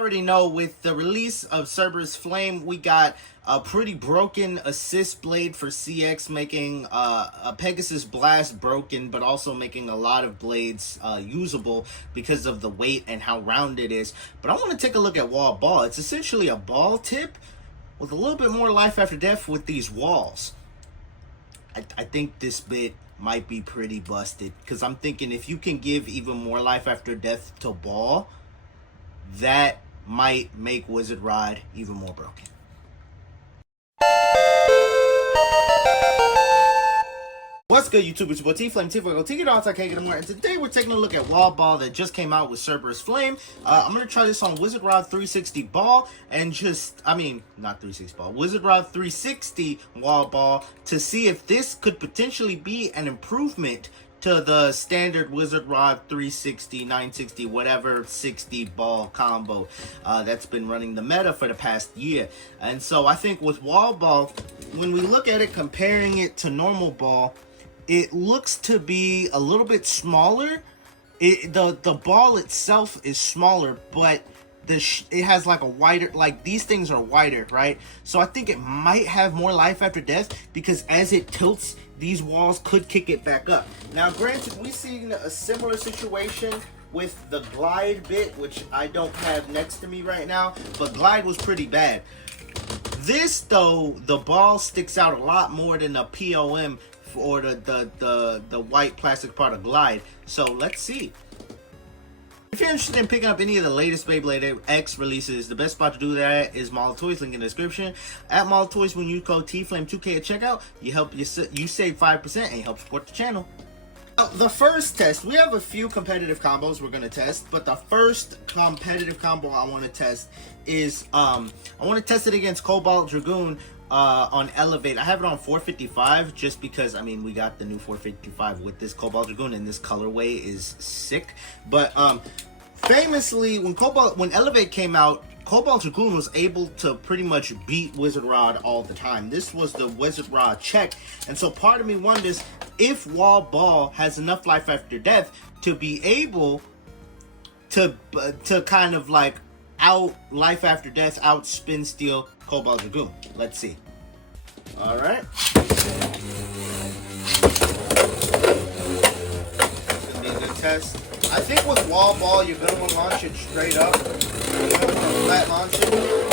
already know, with the release of Cerberus Flame, we got a pretty broken assist blade for CX, making a Pegasus Blast broken, but also making a lot of blades usable because of the weight and how round it is. But I want to take a look at Wall Ball. It's essentially a ball tip with a little bit more life after death with these walls. I think this bit might be pretty busted, because I'm thinking if you can give even more life after death to Ball, that might make Wizard Rod even more broken. What's good, YouTube? It's your boy T-Flame, T-Flame, take it all, I can't get more. And today we're taking a look at Wall Ball that just came out with Cerberus Flame. I'm going to try this on Wizard Rod 360 Ball and not 360 Ball, Wizard Rod 360 Wall Ball to see if this could potentially be an improvement to the standard Wizard Rod 360, 960, whatever 60 ball combo that's been running the meta for the past year. And so I think with Wall Ball, when we look at it, comparing it to normal ball, it looks to be a little bit smaller. The ball itself is smaller, but it has like a wider, like these things are wider, right? So I think it might have more life after death, because as it tilts, these walls could kick it back up. Now, granted, we've seen a similar situation with the Glide bit, which I don't have next to me right now, but Glide was pretty bad. This, though, the ball sticks out a lot more than the POM or the white plastic part of Glide. So let's see. If you're interested in picking up any of the latest Beyblade X releases, the best spot to do that is Mall of Toys, link in the description. At Mall of Toys, when you code TFlame2K at checkout, you save 5% and you help support the channel. The first test, we have a few competitive combos we're going to test, but the first competitive combo I want to test is, I want to test it against Cobalt Dragoon on Elevate. I have it on 455 just because, we got the new 455 with this Cobalt Dragoon, and this colorway is sick. But famously, when Elevate came out, Cobalt Dragoon was able to pretty much beat Wizard Rod all the time. This was the Wizard Rod check, and so part of me wonders if Wall Ball has enough life after death to be able to kind of like out life after death, out spin steal Cobalt Dragoon. Let's see. All right. Gonna be a good test. I think with Wall Ball, you're gonna want to launch it straight up. You're gonna want to flat launch it.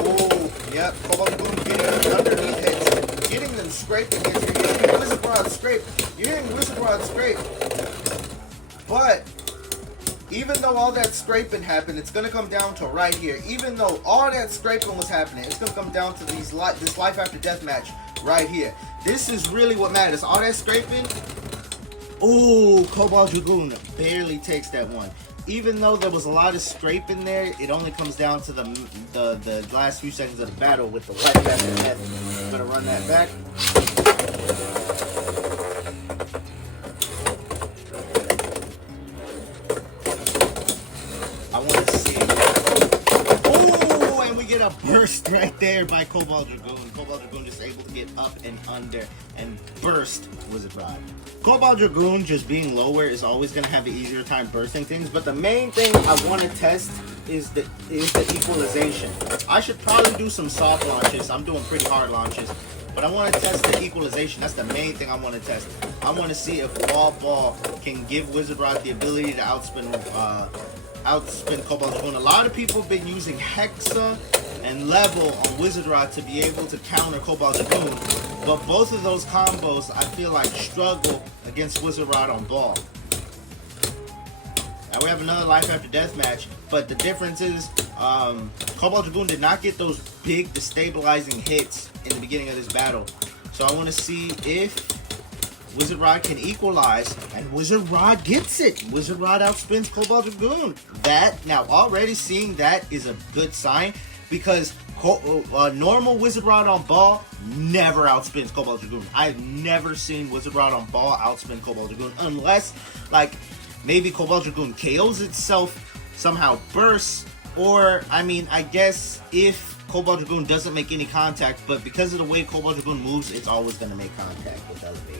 Oh, yep. Cobalt Dragoon getting underneath hits, getting them scraped against you. You're getting Wizard Rod scrape. You're getting Wizard Rod scrape. But even though all that scraping happened, it's going to come down to right here. Even though all that scraping was happening, it's going to come down to this life after death match right here. This is really what matters. All that scraping. Oh, Cobalt Dragoon barely takes that one. Even though there was a lot of scraping there, it only comes down to the last few seconds of the battle with the life after death. I'm going to run that back. Get a burst right there by Cobalt Dragoon. Cobalt Dragoon just able to get up and under and burst Wizard Rod. Cobalt Dragoon just being lower is always going to have an easier time bursting things, but the main thing I want to test is the equalization. I should probably do some soft launches. I'm doing pretty hard launches, but I want to test the equalization. That's the main thing I want to test. I want to see if Wall Ball can give Wizard Rod the ability to outspin Cobalt Dragoon. A lot of people have been using Hexa and Level on Wizard Rod to be able to counter Cobalt Dragoon, but both of those combos I feel like struggle against Wizard Rod on Ball. Now we have another life after death match, but the difference is Cobalt Dragoon did not get those big destabilizing hits in the beginning of this battle. So I want to see if Wizard Rod can equalize, and Wizard Rod gets it. Wizard Rod outspins Cobalt Dragoon. Now already seeing that is a good sign, because normal Wizard Rod on Ball never outspins Cobalt Dragoon. I've never seen Wizard Rod on Ball outspin Cobalt Dragoon, unless like maybe Cobalt Dragoon KOs itself, somehow bursts, or I guess if Cobalt Dragoon doesn't make any contact, but because of the way Cobalt Dragoon moves, it's always going to make contact with Elevate.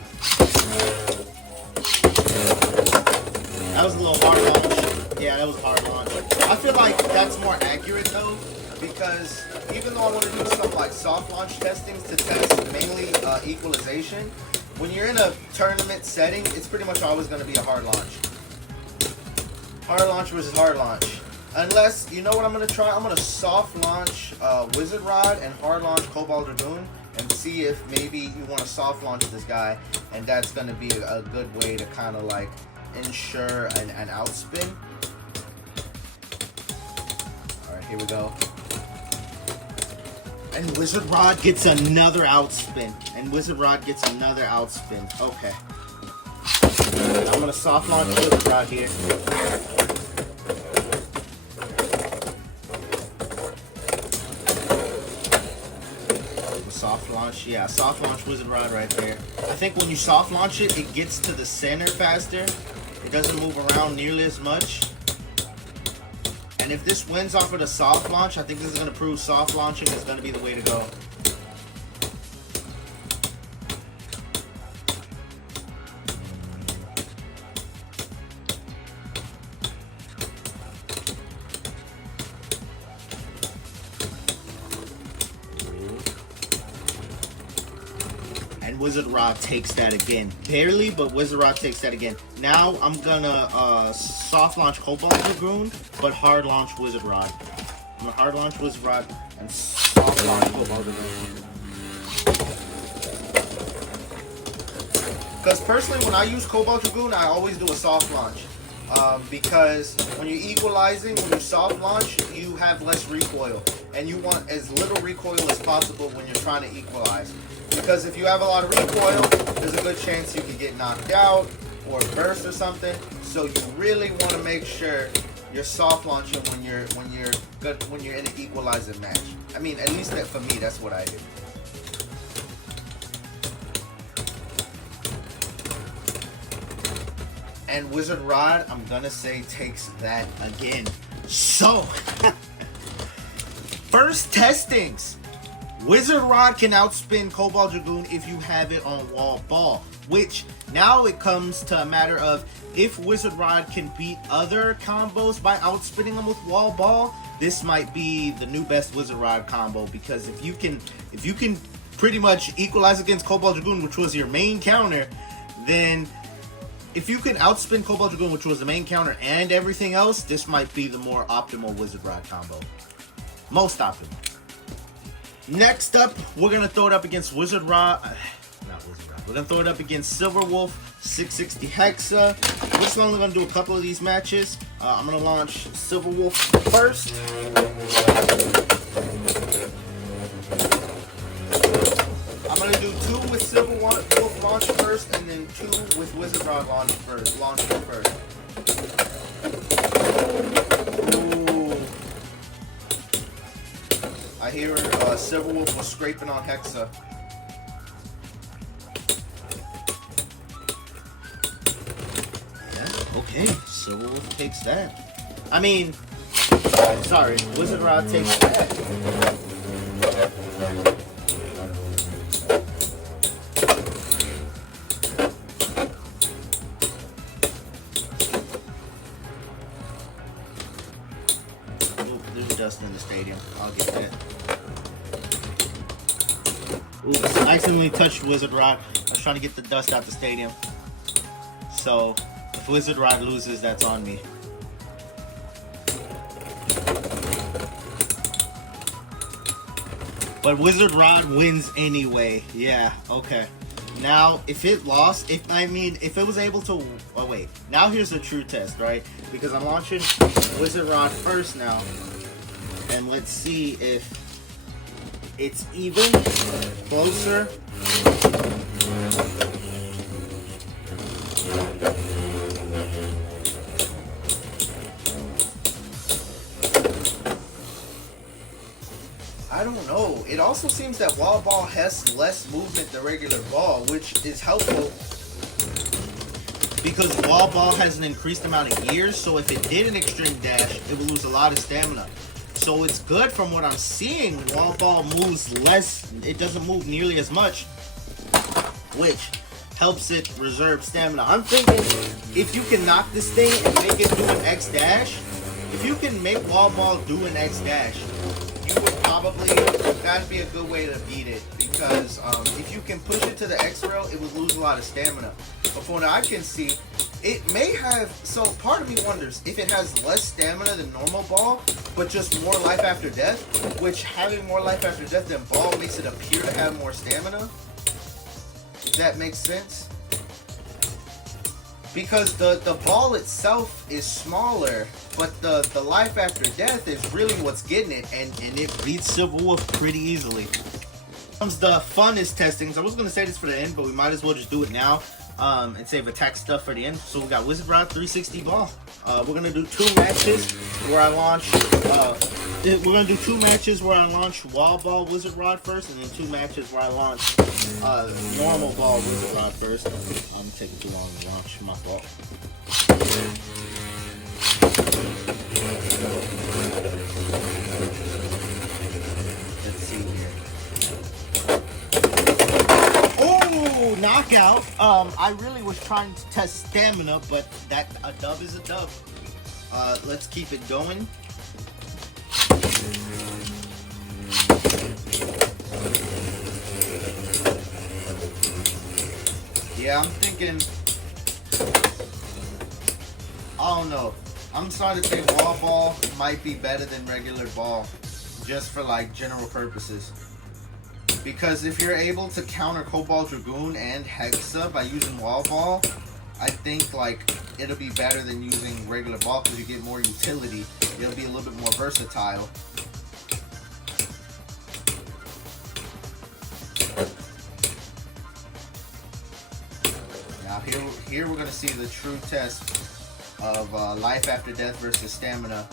That was a little hard launch. Yeah, that was a hard launch. I feel like that's more accurate though, because even though I want to do some like soft launch testings to test mainly equalization, when you're in a tournament setting, it's pretty much always going to be a hard launch. Hard launch versus hard launch. Unless, you know what I'm going to try? I'm going to soft launch Wizard Rod and hard launch Cobalt Dragoon and see if maybe you want to soft launch this guy, and that's going to be a good way to kind of like ensure an outspin. Alright, here we go. And Wizard Rod gets another outspin. And Wizard Rod gets another outspin. Okay. I'm going to soft launch Wizard Rod here. Soft launch, yeah, soft launch Wizard Rod right there. I think when you soft launch it, it gets to the center faster. It doesn't move around nearly as much. And if this wins off of the soft launch, I think this is going to prove soft launching is going to be the way to go. And Wizard Rod takes that again. Barely, but Wizard Rod takes that again. Now I'm gonna soft launch Cobalt Dragoon, but hard launch Wizard Rod. I'm gonna hard launch Wizard Rod and soft launch Cobalt Dragoon. Because personally, when I use Cobalt Dragoon, I always do a soft launch. Because when you're equalizing, when you soft launch, you have less recoil. And you want as little recoil as possible when you're trying to equalize. Because if you have a lot of recoil, there's a good chance you could get knocked out or burst or something. So you really want to make sure you're soft launching when you're in an equalizing match. I mean, at least that for me, that's what I do. And Wizard Rod, I'm gonna say, takes that again. So, first testings. Wizard Rod can outspin Cobalt Dragoon if you have it on wall ball, which now it comes to a matter of if Wizard Rod can beat other combos by outspinning them with wall ball, this might be the new best Wizard Rod combo, because if you can pretty much equalize against Cobalt Dragoon, which was your main counter, then if you can outspin Cobalt Dragoon, which was the main counter, and everything else, this might be the more optimal Wizard Rod combo. Most optimal. Next up, we're going to throw it up against Wizard Rod. Not Wizard Rod. We're going to throw it up against Silver Wolf 660 Hexa. We're just only going to do a couple of these matches. I'm going to launch Silver Wolf first. I'm going to do 2 with Silver Wolf launch first, and then 2 with Wizard Rod launch first. I hear Silver Wolf was scraping on Hexa. Yeah, okay. Silver Wolf takes that. I mean, sorry, Wizard Rod takes that. Ooh, there's dust in the stadium. I'll get that. Ooh, I accidentally touched Wizard Rod. I was trying to get the dust out the stadium. So, if Wizard Rod loses, that's on me. But Wizard Rod wins anyway. Yeah, okay. Now, if it lost, if it was able to... Oh, wait. Now here's the true test, right? Because I'm launching Wizard Rod first now. And let's see if it's even, closer. I don't know. It also seems that wall ball has less movement than regular ball, which is helpful because wall ball has an increased amount of gears, so if it did an extreme dash, it would lose a lot of stamina. So it's good from what I'm seeing. Wall ball moves less. It doesn't move nearly as much, which helps it reserve stamina. I'm thinking if you can knock this thing and make it do an X dash, if you can make Wall Ball do an X dash, you would probably, that'd be a good way to beat it, because if you can push it to the X rail, it would lose a lot of stamina. But from what I can see, it may have, so part of me wonders if it has less stamina than normal Ball, but just more life after death, which having more life after death than Ball makes it appear to have more stamina. If that makes sense. Because the Ball itself is smaller, but the life after death is really what's getting it, and it beats Silver Wolf pretty easily. Comes the funnest testings. I was gonna say this for the end, but we might as well just do it now. And save attack stuff for the end. So we got Wizard Rod 360 Ball. We're gonna do 2 matches where I launch. We're gonna do 2 matches where I launch Wall Ball Wizard Rod first, and then 2 matches where I launch normal Ball Wizard Rod first. I'm taking too long to launch. My fault. Let's see here. Oh, knockout. I really was trying to test stamina, but a dub is a dub. Let's keep it going. Yeah, I'm thinking, I don't know. I'm starting to think Wall Ball might be better than regular Ball, just for like general purposes. Because if you're able to counter Cobalt Dragoon and Hexa by using Wall Ball, I think like it'll be better than using regular Ball because you get more utility. It'll be a little bit more versatile. Now here we're gonna see the true test of life after death versus stamina,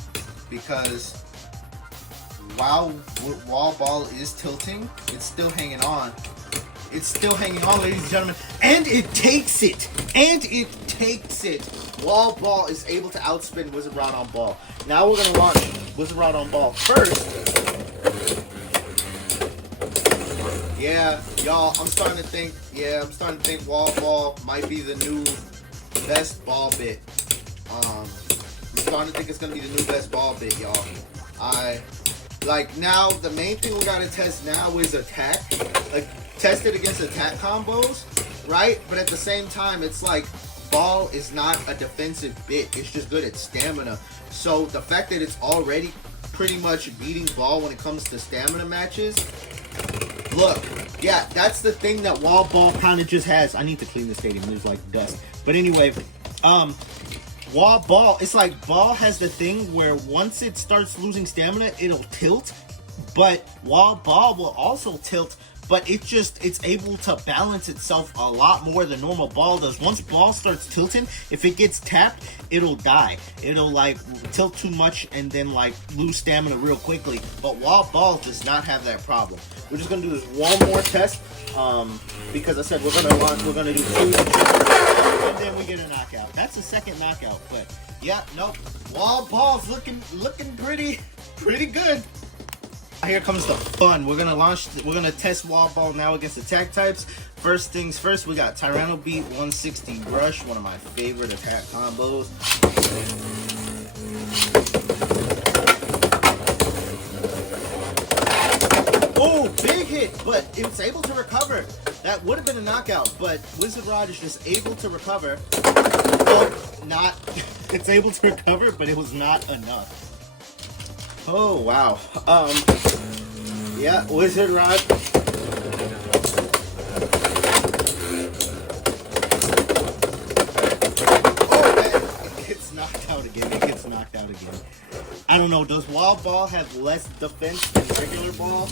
because while Wall Ball is tilting, it's still hanging on. It's still hanging on, ladies and gentlemen. And it takes it! And it takes it! Wall Ball is able to outspin Wizard Rod on Ball. Now we're going to launch Wizard Rod on Ball first. Yeah, y'all, I'm starting to think Wall Ball might be the new best ball bit. I'm starting to think it's going to be the new best ball bit, y'all. Like, now, the main thing we gotta test now is attack. Like, test it against attack combos, right? But at the same time, it's like, Ball is not a defensive bit. It's just good at stamina. So, the fact that it's already pretty much beating Ball when it comes to stamina matches, look, yeah, that's the thing that Wall Ball kind of just has. I need to clean the stadium. There's, like, dust. But anyway, Wall Ball, it's like Ball has the thing where once it starts losing stamina, it'll tilt, but Wall Ball will also tilt, but it's able to balance itself a lot more than normal Ball does. Once Ball starts tilting, if it gets tapped, it'll die. It'll like tilt too much and then like lose stamina real quickly, but Wall Ball does not have that problem. We're just gonna do this one more test, because I said we're gonna do 2, and then we get a knockout. That's the second knockout, but yeah, nope. Wall Ball's looking pretty good. Here comes the fun. We're gonna test Wall Ball now against attack types. First things first, we got Tyranno Beat 160 Brush, one of my favorite attack combos. Oh, big hit, but it was able to recover. That would have been a knockout, but Wizard Rod is just able to recover. Oh, not. It's able to recover, but it was not enough. Oh, wow. Yeah, Wizard Rod. Oh, man. It gets knocked out again. I don't know. Does Wall Ball have less defense than regular Ball?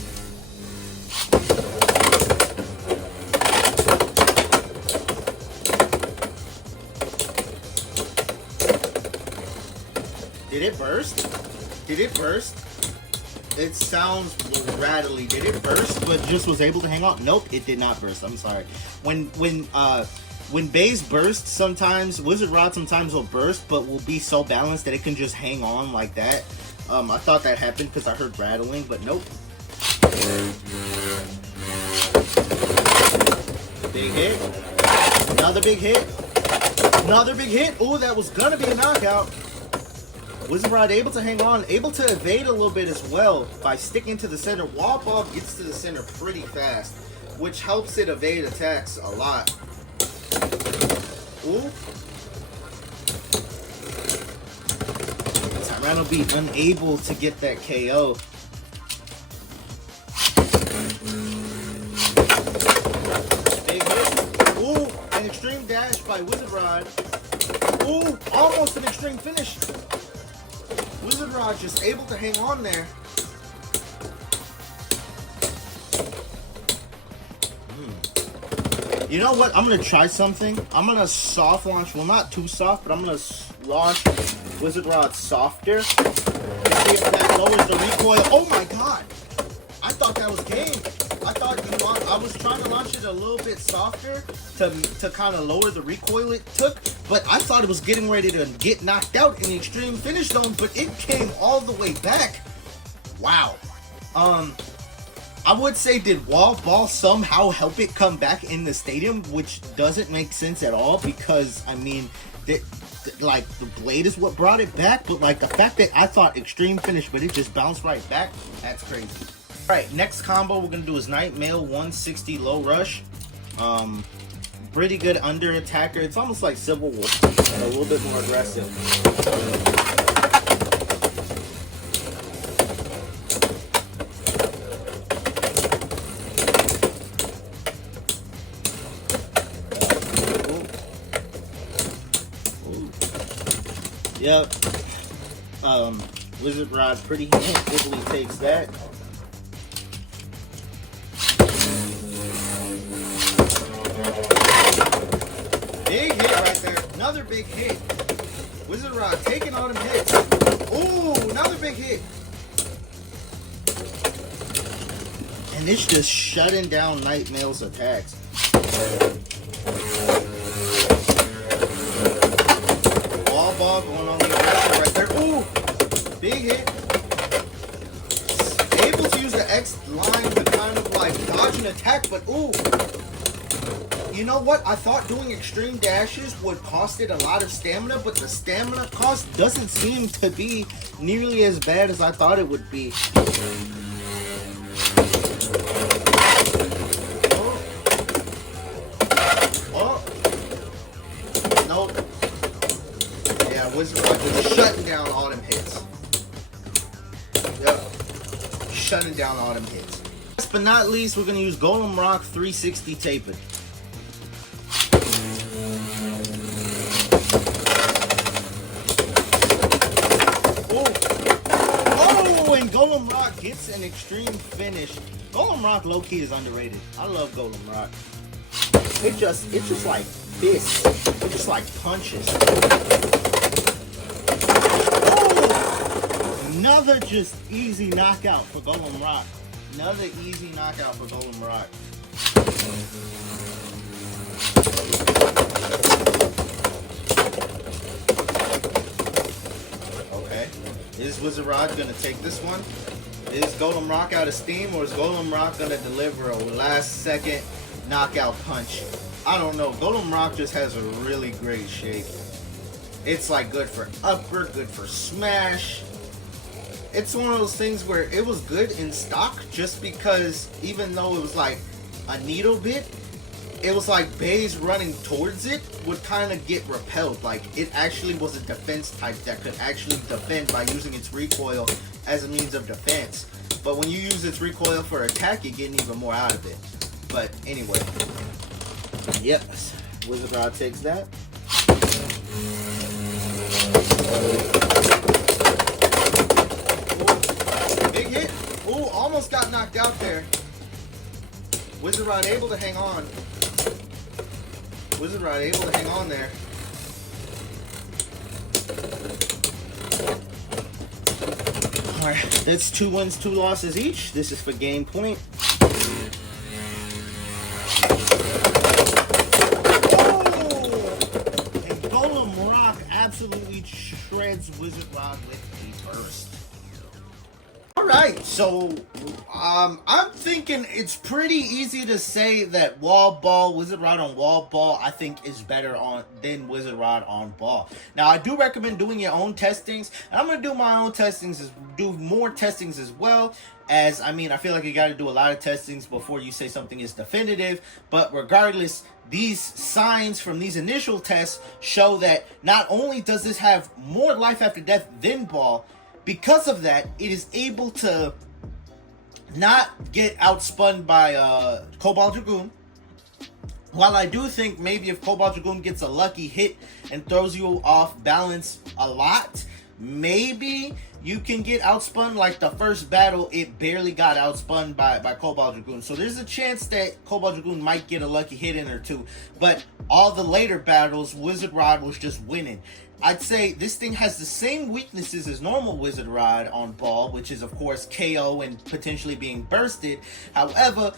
Did it burst? Did it burst? It sounds rattly. Did it burst but just was able to hang on? Nope, it did not burst. I'm sorry. When Bays burst, sometimes Wizard Rod sometimes will burst but will be so balanced that it can just hang on like that. I thought that happened because I heard rattling, but nope. Big hit. Another big hit. Another big hit. Oh, that was gonna be a knockout. Wizard Rod able to hang on, able to evade a little bit as well by sticking to the center. Wall Ball gets to the center pretty fast, which helps it evade attacks a lot. Ooh. Tyranno will be unable to get that KO. Big hit. Ooh, an extreme dash by Wizard Rod. Ooh, almost an extreme finish. Wizard Rod just able to hang on there. You know what? I'm going to try something. I'm going to soft launch. Well, not too soft, but I'm going to launch Wizard Rod softer. See if that lowers the recoil. Oh my god! I thought that was game. I thought I was trying to launch it a little bit softer to kind of lower the recoil it took, but I thought it was getting ready to get knocked out in the extreme finish zone, but it came all the way back. Wow. I would say, did Wall Ball somehow help it come back in the stadium, which doesn't make sense at all, because I mean, like, the blade is what brought it back, but like the fact that I thought extreme finish, but it just bounced right back, that's crazy. All right, next combo we're gonna do is Night Mail 160 low rush. Pretty good under attacker. It's almost like Civil War, but a little bit more aggressive. Yep. Wizard Rod pretty handedly takes that. Big hit right there. Another big hit. Wizard Rod taking all them hits. Ooh, another big hit. And it's just shutting down Night Mail's attacks. Ball going on the aggressive right there. Ooh, big hit. Able to use the X line to kind of like dodge an attack, but ooh. You know what? I thought doing extreme dashes would cost it a lot of stamina, but the stamina cost doesn't seem to be nearly as bad as I thought it would be. Nope. Wizard Rod just shutting down all them hits. Yep. Shutting down all them hits. Last but not least, we're going to use Golem Rock 360 Tapered. Oh, and Golem Rock gets an extreme finish. Golem Rock low-key is underrated. I love Golem Rock. It's just like fists. It just like punches. Another just easy knockout for Golem Rock. Another easy knockout for Golem Rock. Okay. Is Wizard Rod going to take this one? Is Golem Rock out of steam, or is Golem Rock going to deliver a last second knockout punch? I don't know. Golem Rock just has a really great shape. It's like good for upper, good for smash. It's one of those things where it was good in stock just because even though it was like a needle bit, it was like Bays running towards it would kind of get repelled. Like, it actually was a defense type that could actually defend by using its recoil as a means of defense. But when you use its recoil for attack, you're getting even more out of it. But anyway, yep, Wizard Rod takes that. Big hit. Ooh, almost got knocked out there. Wizard Rod able to hang on. Wizard Rod able to hang on there. Alright, that's 2 wins, 2 losses each. This is for game point. Absolutely shreds Wizard Rod with a burst. Alright, right, so I'm thinking it's pretty easy to say that wall ball, Wizard Rod on wall ball, I think is better than Wizard Rod on ball. Now, I do recommend doing your own testings, and I'm gonna do my own testings, do more testings as well. As I mean, I feel like you got to do a lot of testings before you say something is definitive. But regardless, these signs from these initial tests show that not only does this have more life after death than ball, because of that, it is able to not get outspun by Cobalt Dragoon. While I do think maybe if Cobalt Dragoon gets a lucky hit and throws you off balance a lot, maybe you can get outspun. Like the first battle, it barely got outspun by Cobalt Dragoon. So there's a chance that Cobalt Dragoon might get a lucky hit in or two. But all the later battles, Wizard Rod was just winning. I'd say this thing has the same weaknesses as normal Wizard Rod on ball, which is, of course, KO and potentially being bursted. However,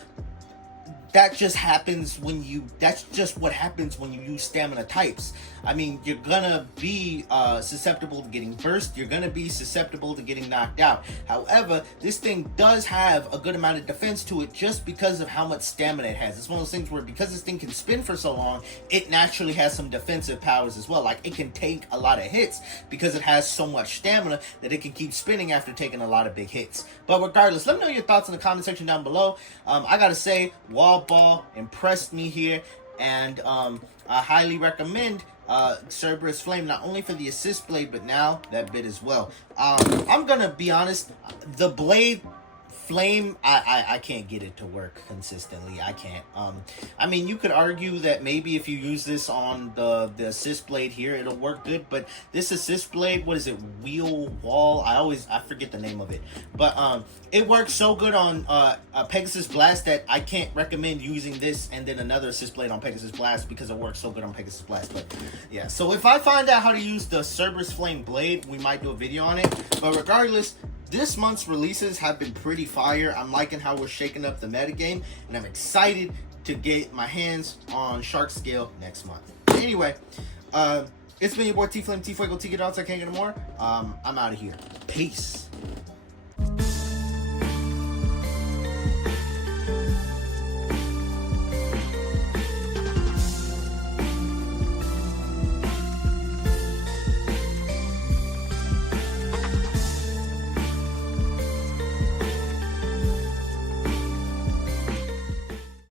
that just happens when you, that's just what happens when you use stamina types. I mean, you're gonna be susceptible to getting burst, you're gonna be susceptible to getting knocked out. However, this thing does have a good amount of defense to it just because of how much stamina it has. It's one of those things where because this thing can spin for so long, it naturally has some defensive powers as well. Like, it can take a lot of hits because it has so much stamina that it can keep spinning after taking a lot of big hits. But regardless, let me know your thoughts in the comment section down below. I gotta say, wall ball impressed me here, and I highly recommend Cerberus Flame, not only for the assist blade, but now that bit as well. I'm gonna be honest, the blade flame, I can't get it to work consistently. I can't. I mean, you could argue that maybe if you use this on the assist blade here, it'll work good, but this assist blade, what is it, wheel wall, I forget the name of it, but it works so good on Pegasus Blast that I can't recommend using this and then another assist blade on Pegasus Blast because it works so good on Pegasus Blast. But yeah, so if I find out how to use the Cerberus Flame blade, we might do a video on it. But regardless, this month's releases have been pretty fire. I'm liking how we're shaking up the metagame, and I'm excited to get my hands on Shark Scale next month. Anyway, it's been your boy T-Flame, T-Fuego, T-Get Outs. I can't get no more. I'm out of here. Peace.